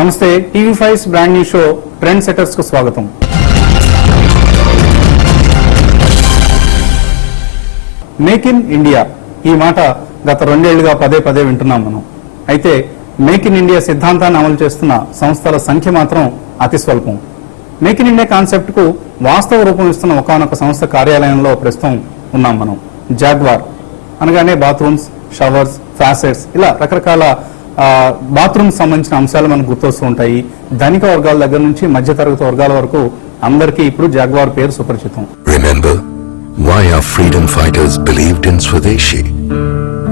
నమస్తే, TV5 brand new show trend setters కు స్వాగతం. మేక్ ఇన్ ఇండియా ఈ మాట గత 2 ఏళ్లుగా పదే వింటున్నాం మనం. అయితే మేక్ ఇన్ ఇండియా సిద్ధాంతాన్ని అమలు చేస్తున్న సంస్థల సంఖ్య మాత్రం అతి స్వల్పం. మేక్ ఇన్ ఇండియా కాన్సెప్ట్ కు వాస్తవ రూపం ఇస్తున్న ఒకానొక సంస్థ కార్యాలయంలో ప్రస్తుతం ఉన్నాం మనం. జాగ్వార్ అనగానే బాత్రూమ్స్, షవర్స్, ఫ్యాసెట్స్ ఇలా రకరకాల బాత్రూమ్ సంబంధించిన అంశాలు మనకు గుర్తొస్తూ ఉంటాయి. ధనిక వర్గాల దగ్గర నుంచి మధ్యతరగతి వర్గాల వరకు అందరికీ ఇప్పుడు జాగ్వార్ పేరు సుపరిచితం. Remember why our freedom fighters believed in Swadeshi?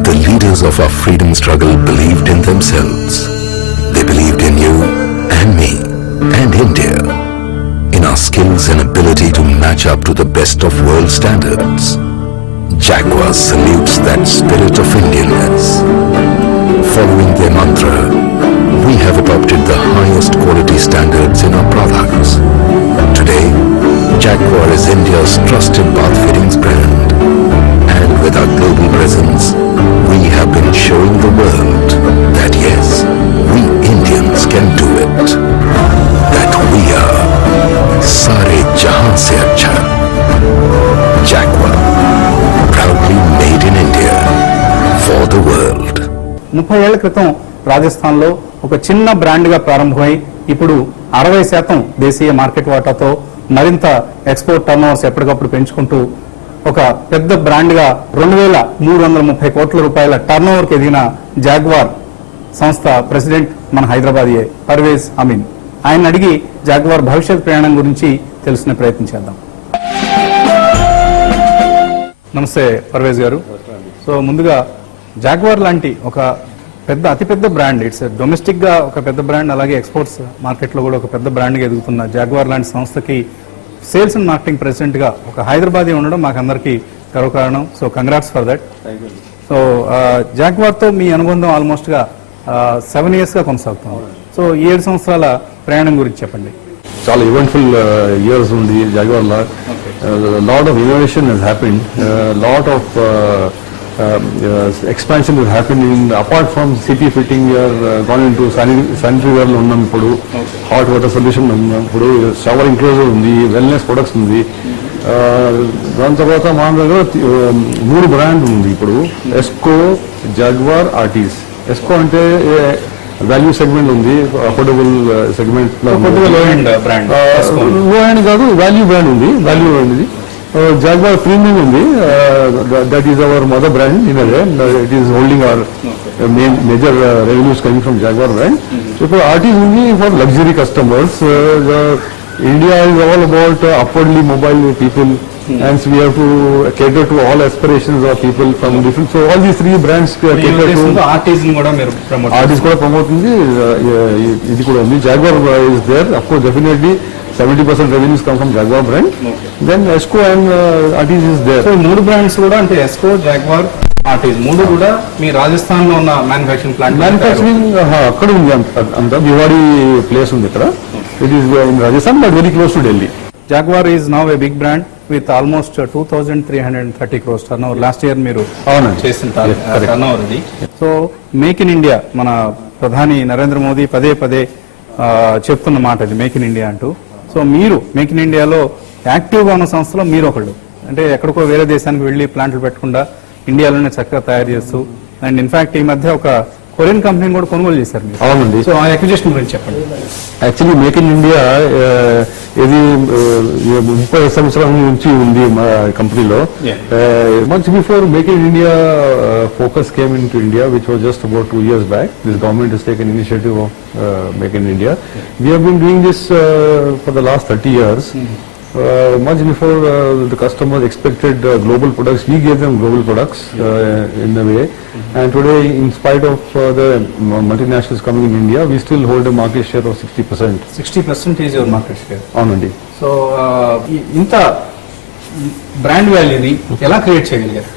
The leaders of our freedom struggle believed in themselves. They believed in you and me and India, in our skills and ability to match up to the best of world standards. Jaguar salutes that spirit of Indianness. Following their mantra, we have adopted the highest quality standards in our products. Today, Jaguar is India's trusted bath fittings brand. And with our global presence, we have been showing the world that yes, we Indians can do it. That we are Sare Jahan se Acha. Jaguar, proudly made in India for the world. 30 ఏళ్ల క్రితం రాజస్థాన్ లో ఒక చిన్న బ్రాండ్ గా ప్రారంభమై ఇప్పుడు 60% దేశీయ మార్కెట్ వాటాతో మరింత ఎక్స్పోర్ట్ టర్నోవర్స్ ఎప్పటికప్పుడు పెంచుకుంటూ ఒక పెద్ద బ్రాండ్ గా 2330 కోట్ల రూపాయల టర్నోవర్ కి ఎదిగిన జాగ్వార్ సంస్థ ప్రెసిడెంట్ మన హైదరాబాదీయే పర్వేజ్ అమీన్. ఆయన అడిగి జాగ్వార్ భవిష్యత్ ప్రయాణం గురించి తెలుసుకునే ప్రయత్నం చేద్దాం. నమస్తే పర్వేజ్ గారు. సో ముందుగా జాగ్వార్ లాంటి ఒక అతిపెద్ద బ్రాండ్, ఇట్స్ డొమెస్టిక్ గా ఒక పెద్ద బ్రాండ్, అలాగే ఎక్స్పోర్ట్స్ మార్కెట్ లో కూడా ఒక పెద్ద బ్రాండ్ గా ఎదుగుతున్న జాగ్వార్ లాంటి సంస్థకి సేల్స్ అండ్ మార్కెటింగ్ ప్రెసిడెంట్ గా ఒక హైదరాబాదీ ఉండడం మాకందరికి గర్వకారణం. So congrats for that. So jaguar తో మీ అనుబంధం ఆల్మోస్ట్ గా 7 years గా కొనసాగుతుంది. సో ఈ 7 సంవత్సరాల ప్రయాణం గురించి చెప్పండి. చాలా ఈవెంట్ఫుల్ ఇయర్స్ ఉంది జాగ్వార్ లో. Lot of innovation has happened, lot of expansion has happened in apart from city fitting. We are gone into sanitary ware lo unnam ipudu, hot water solution unnam ipudu, shower enclosure undi, wellness products undi. దాని తర్వాత మన దగ్గర 3 బ్రాండ్ ఉంది ఇప్పుడు, ఎస్కో, జాగ్వార్, ఆర్టీస్. ఎస్కో అంటే వాల్యూ సెగ్మెంట్ ఉంది, అఫోర్డబుల్ సెగ్మెంట్ లో లో అండ్ కాదు, వాల్యూ బ్రాండ్ ఉంది, వాల్యూ బ్రాండ్ ఇది. Jaguar Premium ఉంది, that is our mother brand in a way. It is holding our major revenues coming from Jaguar brand. So for artists only, for luxury customers, India is all about upwardly mobile people, and so we have to cater to all aspirations of people from different. So all these 3 brands cater to artist కూడా మీరు promote artists కూడా ప్రమోట్ ఉంది, ఇది కూడా ఉంది. Jaguar is there, of course, definitely 70% revenues come from Jaguar brand. Then Esco and Artis is there. So 3 బ్రాండ్స్ కూడా అంటే ఎస్కో, జాగ్వార్, ఆర్టిస్ 3 కూడా మీ రాజస్థాన్ లో ఉన్న మ్యానుఫ్యాక్చరింగ్ ప్లాంట్. మ్యానుఫ్యాక్చరింగ్ అక్కడ ఉంది, అంత భివాడి ప్లేస్ ఉంది ఇక్కడ. It is in Rajasthan but very close to Delhi. Jaguar is now a big brand with almost 2330 crores turnover. Last year మీరు చేసిన టర్నోవర్ ఇది. సో మేక్ ఇన్ ఇండియా, మన ప్రధాని నరేంద్ర మోదీ పదే చెప్తున్న మాట ఇది, మేక్ ఇన్ ఇండియా అంటూ. సో మీరు మేక్ ఇన్ ఇండియాలో యాక్టివ్గా ఉన్న సంస్థలో మీరు ఒకళ్ళు, అంటే ఎక్కడికో వేరే దేశానికి వెళ్ళి ప్లాంట్లు పెట్టకుండా ఇండియాలోనే చక్కగా తయారు చేస్తూ, అండ్ ఇన్ఫాక్ట్ ఈ మధ్య ఒక కొరియన్ కంపెనీని కూడా కొనుగోలు చేశారు మీరు. అవునండి. సో ఆ అక్విజిషన్ గురించి చెప్పండి. యాక్చువల్లీ మేక్ ఇన్ ఇండియా ఇది 30 సంవత్సరాల నుంచి ఉంది మా కంపెనీలో. Months before make in India focus came into India, which was just about 2 years back. This government has taken initiative of Make in India. We have been doing this for the last 30 years. Much before the customers expected global products, we gave them global products in a way. And today, in spite of the multinationals coming in India, we still hold a market share of 60%. 60% is your market share. అవునండి. సో ఇంత బ్రాండ్ వాల్యూని ఎలా క్రియేట్ చేయగలిగారు?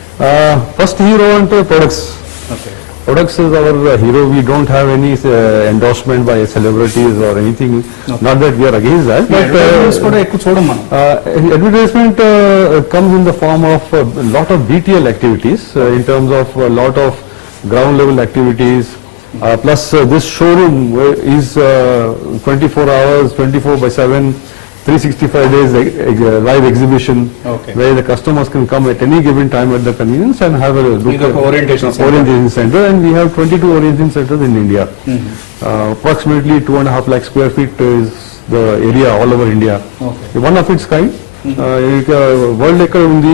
First hero అంటే products. Products is our hero. We don't have any endorsement by celebrities or anything. Okay. Not that we are against that. But advertisement comes in the form of a lot of BTL activities, in terms of a lot of ground level activities, Plus this showroom is 24 hours, 24/7, 365 days live exhibition, Okay. where the customers can come at any given time at the convenience and have a look ఇది ఒక at- orientation center. orientation center, and we have 22 orientation centers in India. Approximately 2.5 lakh square feet is the area all over India. Okay. One of its kind. World ఎక్కడ ఉంది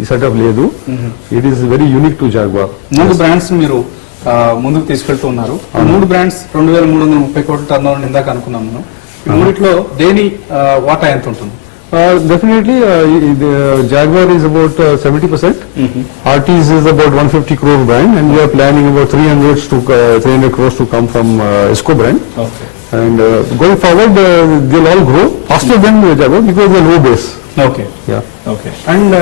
ఈ సెటప్ లేదు. It is very unique to jaguar. 3 బ్రాండ్స్ మీరు ముందుకు తీసుకెళ్తూ ఉన్నారు. 3 బ్రాండ్స్ 2330 కోట్ల turn over ఇందాక అనుకున్నాం మనం. ఈ మూడిట్లో దేని వాటా ఎంత ఉంటుంది? Definitely, Jaguar is about 70%. Artis is about 150 crore brand, and we are planning about 300 crores to come from Esco brand. Okay And going forward, they'll all grow faster than Jaguar because they're low base. Okay Yeah. Okay and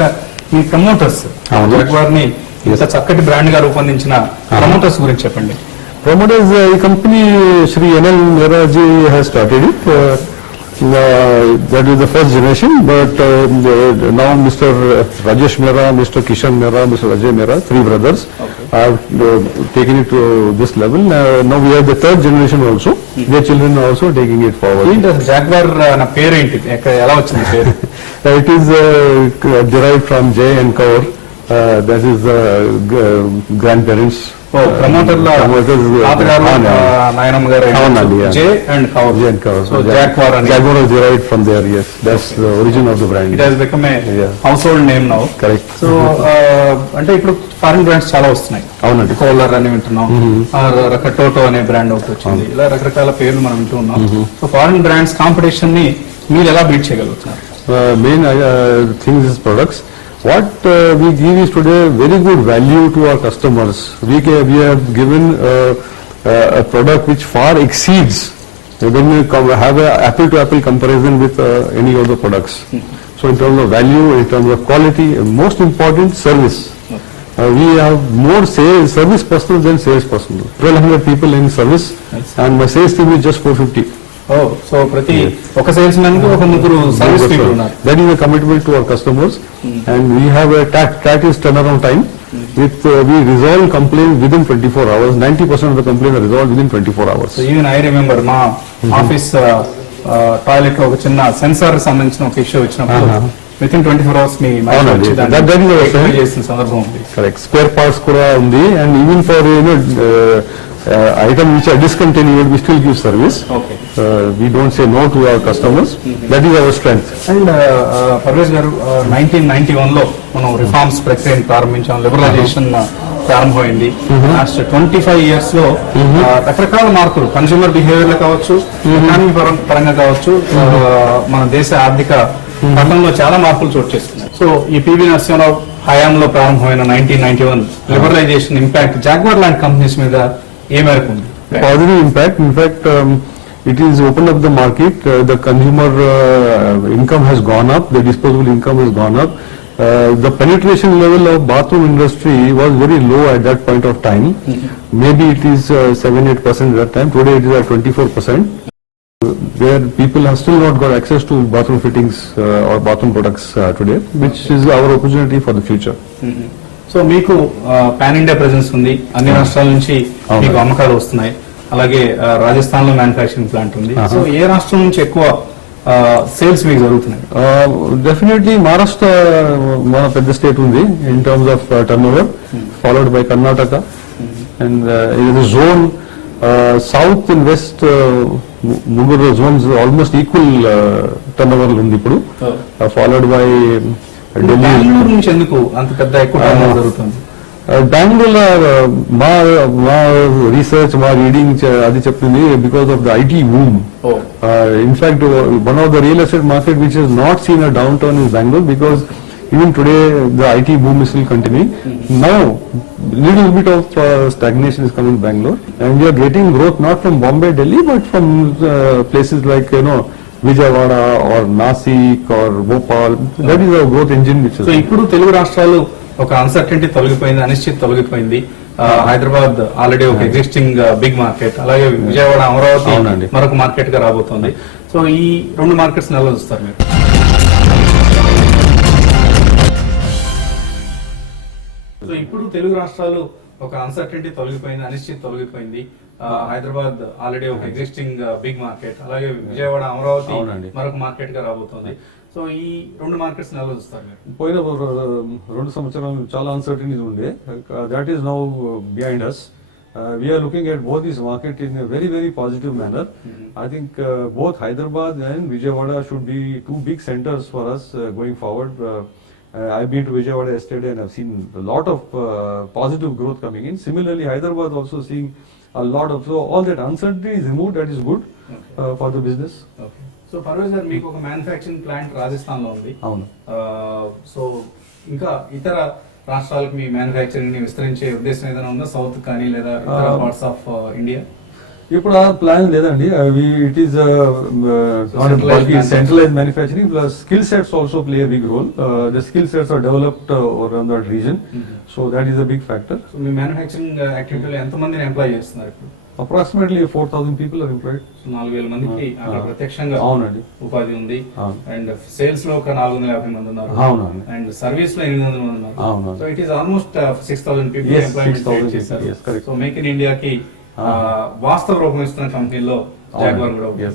మీ ప్రమోటర్స్ అవును. జాగ్వార్ ని ఇంత చక్కటి బ్రాండ్ గా రూపొందించిన ప్రమోటర్స్ గురించి చెప్పండి. Promoters, a company, Shri NL Mehra ji has started it. That is the first generation, but now Mr. Rajesh Mehra, Mr. Kishan Mehra, Mr. Ajay Mehra, 3 brothers, have taken it to this level. Now we have the 3rd generation also. Their children are also taking it forward. ఏంటి అసలు జాగ్వార్ నా పేరు ఏంటి, ఎలా వచ్చింది పేరు? It is derived from Jay and Kaur. That is grandparents. ఓ ప్రమోటర్ల Promoters, తాతగారు అవును. నాయనమ్మ గారు అవునండి, yeah. జే అండ్ Kaur. Jay and Kaur. So jaguar అని Jaguar is derived from there, yes. That's the origin of the brand. It has become a Yeah. House hold name now. Correct. So అంటే ఇప్పుడు foreign brands చాలా వస్తున్నాయి. అవునండి. కోలర్ అని వింటున్నాం, టోటో అనే బ్రాండ్ ఒకటి వచ్చింది, ఇలా రకరకాల పేర్లు మనం వింటూ ఉన్నాం. సో ఫారిన్ బ్రాండ్స్ కాంపిటీషన్ ని మీరు ఎలా బీట్ చేయగలుగుతున్నారు? Main things is products. What we give is today very good value to our customers. We have given a product which far exceeds when we have a apple to apple comparison with any other products. So in terms of value, in terms of quality, most important, service. We have more service personnel than sales personnel. 1,200 people in service, and my sales team is just 450. Oh so ప్రతి ఒక salesman కు ఒక 3 service people ఉన్నారు. That is a commitment to our customers, and we have a TAT is turnaround time. We resolve complaints within 24 hours. 90% of the complaints are resolved within 24 hours. So even I remember మా office toilet లో ఒక చిన్న సెన్సార్ సంబంధించిన ఒక ఇష్యూ వచ్చినప్పుడు with in 24 అవర్స్ మీ మనిషి అవునండి. వచ్చి దాన్ని That is our rectify చేసిన సందర్భం ఉంది. Correct. Spare parts కూడా ఉంది, and even for item which are discontinued, we still give service. Okay We don't say no to our customers. That is our strength. And Parvez గారు 1991 లో మనం రిఫార్మ్స్ ప్రక్రియను ప్రారంభించాం, లిబరలైజేషన్ ప్రారంభమైంది. లాస్ట్ 25 ఇయర్స్ లో రకరకాల మార్పులు కన్స్యూమర్ బిహేవియర్ లో కావచ్చు, ఎకానమీ పరంగా కావచ్చు, మన దేశ ఆర్థిక పథంలో చాలా మార్పులు చోటు చేసుకున్నాయి. సో ఈ పివి నరసింహరావు హయాంలో ప్రారంభమైన 1991 లిబరలైజేషన్ ఇంపాక్ట్ జాగ్వార్ లాంటి కంపెనీస్ మీద ఏ మేరకు ఉంది? Positive impact. In fact, it is opened up the market. The consumer income has gone up. The disposable income has gone up. The penetration level of bathroom industry was very low at that point of time. Maybe it is 7-8% at that time. Today it is at 24%. Where people have still not got access to bathroom fittings or bathroom products today, which is our opportunity for the future. So మీకు pan India presence ఉంది, అన్ని రాష్ట్రాల నుంచి మీకు అమ్మకాలు వస్తున్నాయి, అలాగే రాజస్థాన్ లో మ్యానుఫ్యాక్చరింగ్ ప్లాంట్ ఉంది. సో ఏ రాష్ట్రం నుంచి ఎక్కువ సేల్స్ మీకు జరుగుతున్నాయి? Definitely Maharashtra మన పెద్ద స్టేట్ ఉంది in terms of turnover, followed by Karnataka, and in the zone south and west Muguru zones almost equal turnover ఉంది ఇప్పుడు, followed by Delhi. బెంగళూరు నుంచి ఎందుకు అంత పెద్ద ఎక్కువ టర్నోవర్ జరుగుతుంది? బెంగళూరులో మా రీసెర్చ్, మా రీడింగ్ అది చెప్తుంది because of the IT boom. In fact one of the real estate market which is not seen a down turn is Bengaluru, because even today the IT boom is still continuing. Now little bit of stagnation is coming in Bangalore, and we are getting growth not from Bombay, Delhi, but from places like Vijayawada or Nasik or Bhopal. That is our growth engine which is. So ఇప్పుడు తెలుగు రాష్ట్రాలు ఒక అన్సర్టెంటీ తొలగిపోయింది, అనిశ్చితి తొలగిపోయింది. హైదరాబాద్ ఆల్రెడీ ఒక existing big market, అలాగే విజయవాడ, అమరావతి అవునండి. మరొక మార్కెట్ గా రాబోతోంది. సో ఈ 2 మార్కెట్స్ ఎలా చూస్తారు మీరు? సో ఇప్పుడు తెలుగు రాష్ట్రాలు ఒక అన్సర్టనిటీ తొలగిపోయింది, అనిశ్చితి తొలగిపోయింది. హైదరాబాద్ ఆల్రెడీ ఒక ఎగ్జిస్టింగ్ బిగ్ మార్కెట్, అలాగే విజయవాడ అమరావతి మరొక మార్కెట్ గా రాబోతుంది. సో ఈ రెండు మార్కెట్స్ ఎలా చూస్తారు మీరు? పోయిన 2 సంవత్సరాలు చాలా అన్సర్టనిటీ ఉండే, that is now behind us. We are looking at both these markets in a very, very positive manner. I think both Hyderabad and Vijayawada should be 2 big centers for us going forward. I've been to Vijayawada yesterday and I've seen a lot of positive growth coming in. Similarly, Hyderabad also seeing a lot of, so all that uncertainty is removed, that is good for the business. Okay. So Parvez గారు, మీకు ఒక manufacturing plant Rajasthan లో ఉంది. అవును. సో ఇంకా ఇతర రాష్ట్రాలకు మీ మ్యానుఫ్యాక్చరింగ్ ని విస్తరించే ఉద్దేశం ఏదైనా ఉందా, సౌత్ కానీ లేదా ఇతర పార్ట్స్ ఆఫ్ ఇండియా? ఇప్పుడు ఆ ప్లాన్ లేదండి. It is centralise manufacturing plus skill sets also play a big role. The skill sets are developed over that reason, so that is a big factor. So మీ manufacturing యాక్టివిటీలో ఎంత మందిని ఎంప్లాయ్ చేస్తున్నారు ఇప్పుడు? అప్రాక్సిమేట్లీ 4,000 people are employed. 4,000 మందికి అక్కడ ప్రత్యక్షంగా అవునండి ఉపాధి ఉంది. అండ్ సేల్స్ లో ఒక 450 మంది ఉన్నారు. అవునండి. అండ్ సర్వీస్ లో 800 మంది ఉన్నారు. అవును. So it is almost 6,000 people employment create చేశారు. సో మేక్ ఇన్ ఇండియాకి వాస్తవ రూపం ఇస్తున్న కంపెనీలో జాగ్వార్ కూడా ఉంది.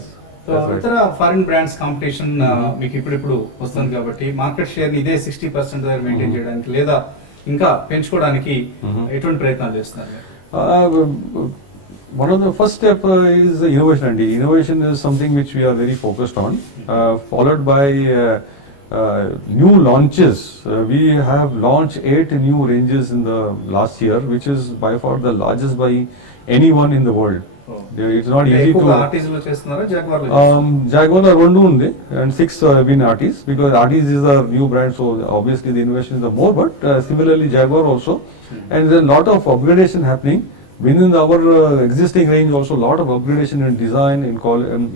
సో ఇతర ఫారిన్ బ్రాండ్స్ కాంపిటీషన్ మీకు ఇప్పుడు వస్తుంది కాబట్టి మార్కెట్ షేర్ ఇదే 60% దగ్గర మెయింటైన్ చేయడానికి లేదా ఇంకా పెంచుకోవడానికి ఎటువంటి ప్రయత్నాలు చేస్తున్నారు? One of the first step is innovation. And innovation is something which we are very focused on, followed by new launches. We have launched 8 new ranges in the last year, which is by far the largest by anyone in the world. It's not easy to. Artis lo chestunara, Jaguar lo Jaguar lo rendu undi and 6 have been Artis, because Artis is a new brand, so obviously the innovation is more. But similarly Jaguar also, and there's a lot of upgradation happening. Within our existing range also a lot of upgradation in design,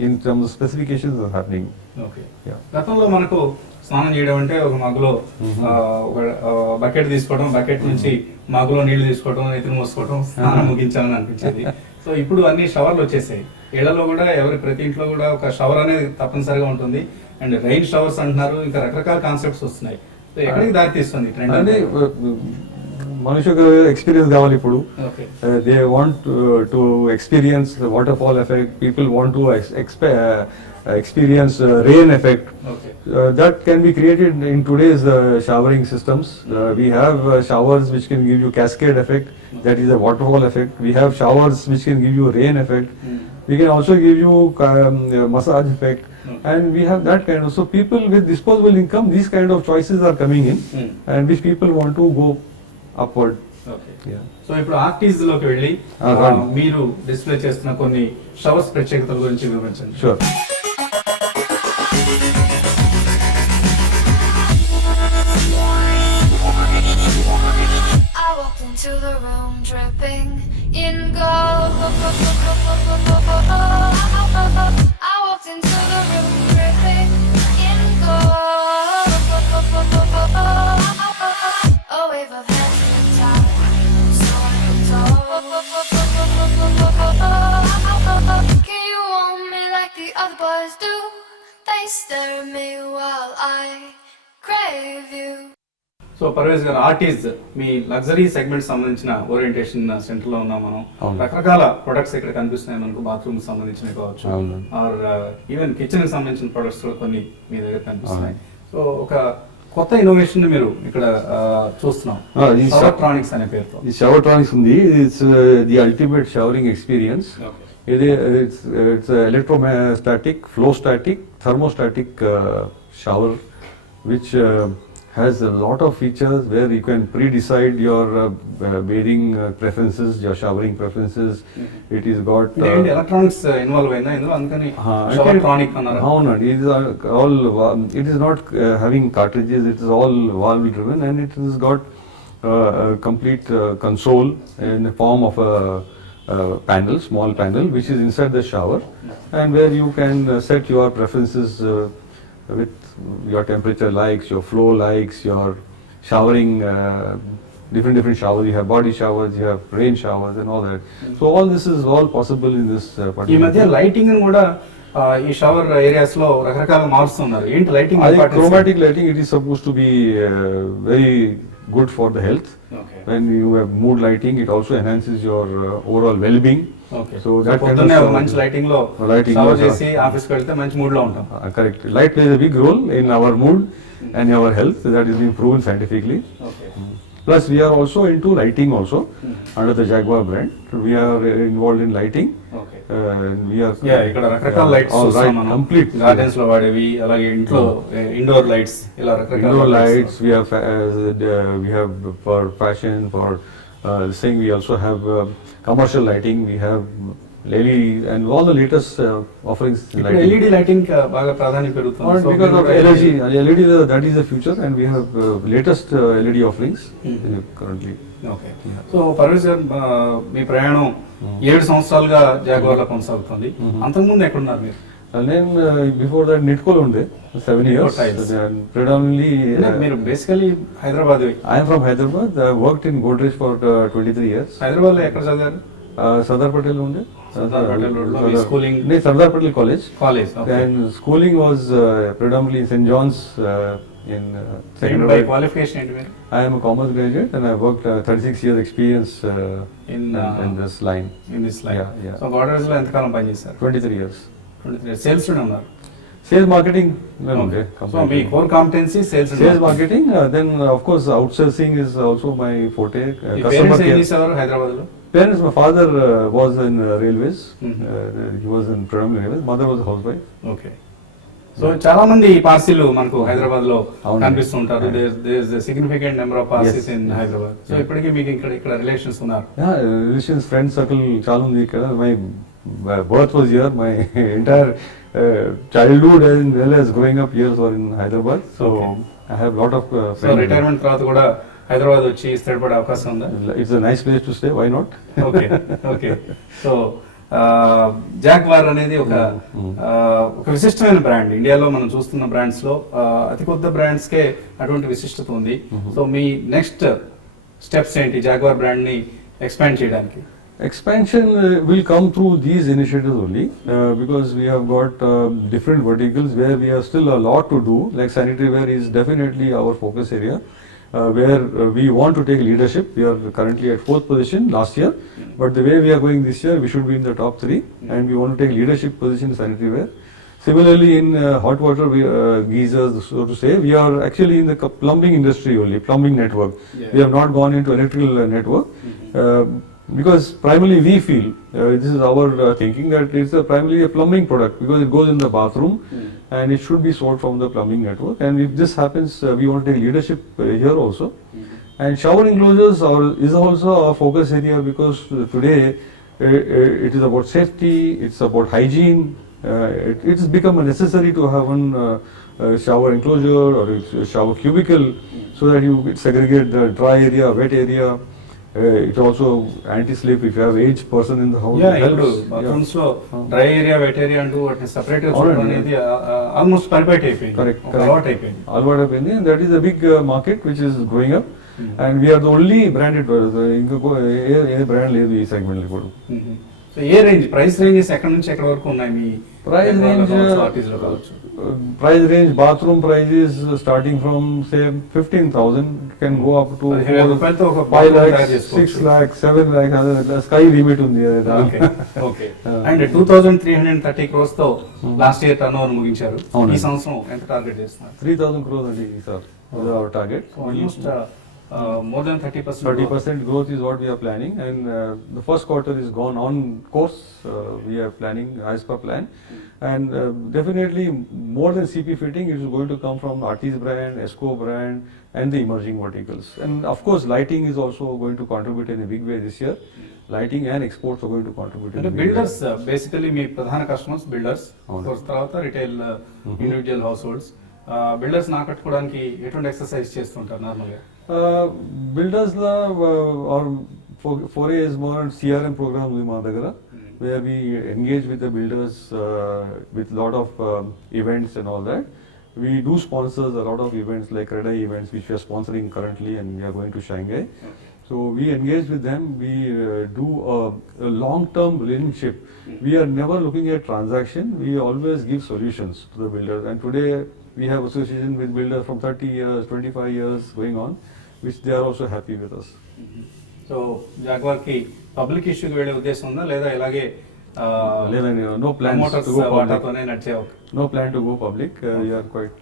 in terms of specifications are happening. Okay. Yeah. గతంలో మనకు స్నానం చేయడం అంటే ఒక మగ్గులో ఒక బకెట్ తీసుకోవడం, బకెట్ నుంచి మగ్గులో నీళ్లు తీసుకోవడం, నెత్తిని మోసుకోవడం, స్నానం ముగించాలని అనిపించేది. సో ఇప్పుడు అన్ని షవర్లు వచ్చేసాయి. ఇళ్లలో కూడా ప్రతి ఇంట్లో కూడా ఒక షవర్ అనేది తప్పనిసరిగా ఉంటుంది. అండ్ రైన్ షవర్స్ అంటున్నారు, ఇంకా రకరకాల కాన్సెప్ట్స్ వస్తున్నాయి. సో ఎక్కడికి దారి తీస్తుంది ట్రెండ్ అంటే? మనుషులకు ఎక్స్పీరియన్స్ కావాలి ఇప్పుడు. They want to experience water fall effect, people want to experience rain effect. That can be created in today's showering systems. We have showers which can give you cascade effect, that is a waterfall effect. We have showers which can give you rain effect. We can also give you massage effect, and we have that kind of. So people with disposable income, these kind of choices are coming in, and which people want to go upward. So ఇప్పుడు ఆర్టీస్ లోకి వెళ్ళి మీరు డిస్ప్లే చేస్తున్న కొన్ని షవర్స్ ప్రత్యేకతల గురించి వివరించండి. Sure. To the room dripping in gold. I walked into the room dripping in gold. A wave of hands and time, so I can talk. Can you want me like the other boys do? They stare at me while I crave you. So Parvez గారు, ఆర్టీస్ మీ luxury segment సంబంధించిన orientation centre లో ఉన్నాం మనం. రకరకాల ప్రొడక్ట్స్ ఇక్కడ కనిపిస్తున్నాయి మనకు, బాత్రూమ్ సంబంధించినవి కావచ్చు, ఆర్ ఈవెన్ కిచెన్ కి సంబంధించిన ప్రొడక్ట్స్ కూడా కొన్ని మీ దగ్గర కనిపిస్తున్నాయి. సో ఒక కొత్త ఇన్నోవేషన్ మీరు ఇక్కడ చూస్తున్నాం, షవర్ట్రానిక్స్ అనే పేరుతో. ఈ షవర్ట్రానిక్స్ ఉంది, it's the ultimate showering experience. ఇది it's electrostatic, flowstatic, thermostatic shower which has a lot of features where you can pre-decide your bathing preferences, your showering preferences. It is got electronics involved in it, అందుకని షవర్ట్రానిక్ అన్నారు. అవునండి, it is all, it is not having cartridges, it is all valve driven, and it has got a complete console in the form of a panel, small panel, which is inside the shower, and where you can set your preferences with your temperature likes, your flow likes, your showering, different showers. You have body showers, you have rain showers and all that. So all this is all possible in this particular. ఈ మధ్య లైటింగ్ కూడా ఈ shower areas లో రకరకాల మారుస్తున్నారు. ఏంటి lighting? chromatic lighting, it is supposed to be very good for the health. Okay. When you have mood lighting, it also enhances your overall well-being. Okay So so that kind పొద్దున్నే of ఒక మంచి లైటింగ్ లో lighting shower లో చేసి ఆఫీస్కి వెళ్తే మంచి మూడ్ లో ఉంటాం. correct. Light plays a big role in our mood and our health. That is being proven scientifically. Okay Plus, we are also into lighting also under the Jaguar brand. We are involved in lighting. Okay We are ఇక్కడ రకరకాల lights all చూస్తాం right, మనం complete. Gardens లో వాడేవి, అలాగే ఇంట్లో indoor lights, ఇలా రకరకాల Indoor lights. lights. We have for fashion, for saying we also have commercial lighting. We have LED and all the latest offerings. in ఇప్పుడు lighting. ఎల్ఈడి లైటింగ్ బాగా ప్రాధాన్యం పెరుగుతుంది. Or So, because of మీరు LED, LED that is the future, and we have latest LED offerings currently. Okay so Parvez గారు, మీ ప్రయాణం 7 సంవత్సరాలుగా జాగ్వార్ లో కొనసాగుతుంది. అంతకుముందు ఎక్కడున్నారు మీరు? And then before that, Nitco unde 7 years. Nitco Tiles. And predominantly, అంటే మీరు బేసికలీ Hyderabad. I am from Hyderabad. I worked in Godrej for 23 years. హైదరాబాద్ లో ఎక్కడ చదివారు? Sardar Patel unde. Sardar Patel Road lo me schooling? No, Sardar Patel College. College. And schooling was predominantly in St. John's in by secondary. Qualification ఏంటి మీరు? I am a commerce graduate and I worked 36 years experience In, in this line. In this line. Yeah, yeah. So Godrej లో ఎంతకాలం పనిచేశారు? 23 years. 23 సేల్స్ లోనే ఉన్నారు. Sales marketing. Okay so మీ core competency sales. Sales marketing, then of course outsourcing is also my forte. Me Customer parents ఏం care. చేసేవారు హైదరాబాద్ లో? Parents, my father was in railways. Mhm. He was in predominantly railways. Mother was a housewife. Okay so చాలా మంది పార్సీలు మనకు హైదరాబాద్ లో అవును. కనిపిస్తుంటారు. Significant number of Parsis Yes, in yes. Hyderabad. So Yeah. ఇప్పటికీ మీకు ఇక్కడ రిలేషన్స్ ఉన్నారు. Yeah, relations, friend circle, చాలా ఉంది ఇక్కడ. My birth was here. My entire childhood as well as growing up years were in Hyderabad. So Okay. I have lot of so friends. Retirement తర్వాత కూడా హైదరాబాద్ వచ్చి స్థిరపడే అవకాశం ఉందా? It's a nice place to stay. Why not? Okay okay so jaguar అనేది ఒక విశిష్టమైన బ్రాండ్. ఇండియాలో మనం చూస్తున్న బ్రాండ్స్ లో అతి కొత్త బ్రాండ్స్ కే అటువంటి విశిష్టత ఉంది. సో మీ నెక్స్ట్ స్టెప్స్ ఏంటి జాగ్వార్ బ్రాండ్ ని ఎక్స్పాండ్ చేయడానికి? Expansion will come through these initiatives only because we have got different verticals where we have still a lot to do. Like sanitary ware is definitely our focus area where we want to take leadership. We are currently at 4th position last year, but the way we are going this year, we should be in the top 3 and we want to take leadership position in sanitary ware. Similarly, in hot water geysers, so to say, we are actually in the plumbing industry only, plumbing network. Yeah. We have not gone into electrical network. Because primarily we feel, this is our thinking, that it's primarily a plumbing product because it goes in the bathroom and it should be sold from the plumbing network. And if this happens, we want to take leadership here also. And shower enclosures is also our focus area because today it is about safety, it's about hygiene. It's become necessary to have one shower enclosure or a shower cubicle so that you segregate the dry area, wet area. It also anti-slip if you have aged person in the house. It ఇప్పుడు helps. Bathrooms లో dry area wet area అంటూ వాటిని సెపరేట్ గా చూడడం అవునండి. అనేది almost perfect అయిపోయింది. Correct, ఒక correct. అలవాటు అయిపోయింది. Alwada Penny, and that is a big market which is growing up. And we are the only branded, ఏ brand లేదు ఈ segment లో ఇప్పుడు. సో ఏ రేంజ్ ప్రైస్ రేంజెస్ ఎక్కడ నుంచి ఎక్కడ వరకు ఉన్నాయి మీ Price range, ఆర్టీస్ లో కావచ్చు? Price range, bathroom prices starting from say 15,000 can go up to 15,000 రూపాయలతో ఒక 5 bathroom lakhs, తయారు చేసుకోవచ్చు. 6 lakhs, 7 lakhs, sky limit ఉంది. ఓకే ఓకే అండ్ 2330 crores తో లాస్ట్ ఇయర్ టర్న్ ఓవర్ ముగించారు. అవునండి. ఈ సంవత్సరం ఎంత టార్గెట్ చేస్తున్నారు? 3,000 crores అండి sir our target. Almost more than 30%. 30% growth is what we are planning, and the first quarter is gone on course. We are planning as per plan, and definitely more than CP fitting, it is going to come from Artis brand, Esco brand, and the emerging verticals. And of course, lighting is also going to contribute in a big way this year. Lighting and exports are going to contribute in అంటే a big way. Builders basically మీ ప్రధాన customers builders, అవును. తర్వాత retail individual households. బిల్డర్స్ ఆకట్టుకోవడానికి ఎటువంటి exercise చేస్తుంటారు నార్మల్ గా? Builders la or foray is more on CRM programs in my దగ్గర where we engage with the builders with lot of events and all that. We do sponsors a lot of events like Reda events which we are sponsoring currently, and we are going to Shanghai. So we engage with them. We do a long-term relationship. We are never looking at transaction. We always give solutions to the builders. And today we have association with builders from 30 years, 25 years going on. which they are also happy with us. So jaguar కి పబ్లిక్ ఇష్యూకి వెళ్ళే ఉద్దేశం ఉందా లేదా ఇలాగే No plans promoters to go public. వాటాతోనే నడిచే No plan to go public. We are quite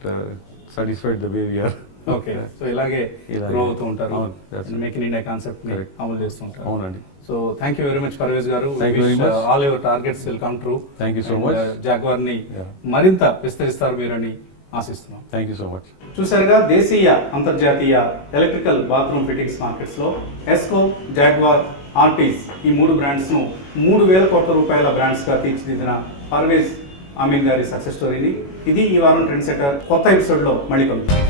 satisfied the way we are. Okay so ఇలాగే ఇలాగే. గ్రో అవుతూ ఉంటారు అవును, that's it. Make in India concept ని Correct. అమలు చేస్తూ ఉంటారు. అవునండి. So thank you very much Parvez గారు. Thank you very much. All your targets will come true. Thank you so much. Jaguar ని Yeah. మరింత విస్తరిస్తారు మీరని ఆశిస్తున్నాం. Thank you so much. చూసారుగా దేశీయ అంతర్జాతీయ ఎలక్ట్రికల్ బాత్రూమ్ ఫిట్టింగ్స్ మార్కెట్స్ లో ఎస్కో, జాగ్వార్, ఆర్టీస్ ఈ 3 బ్రాండ్స్ ను 3,000 కోట్ల రూపాయల బ్రాండ్స్ గా తీర్చిదిద్దిన పర్వేజ్ అమీన్ గారి సక్సెస్ స్టోరీని ఇది ఈ వారం ట్రెండ్ సెటర్ కొత్త ఎపిసోడ్ లో మళ్ళీ కలుద్దాం.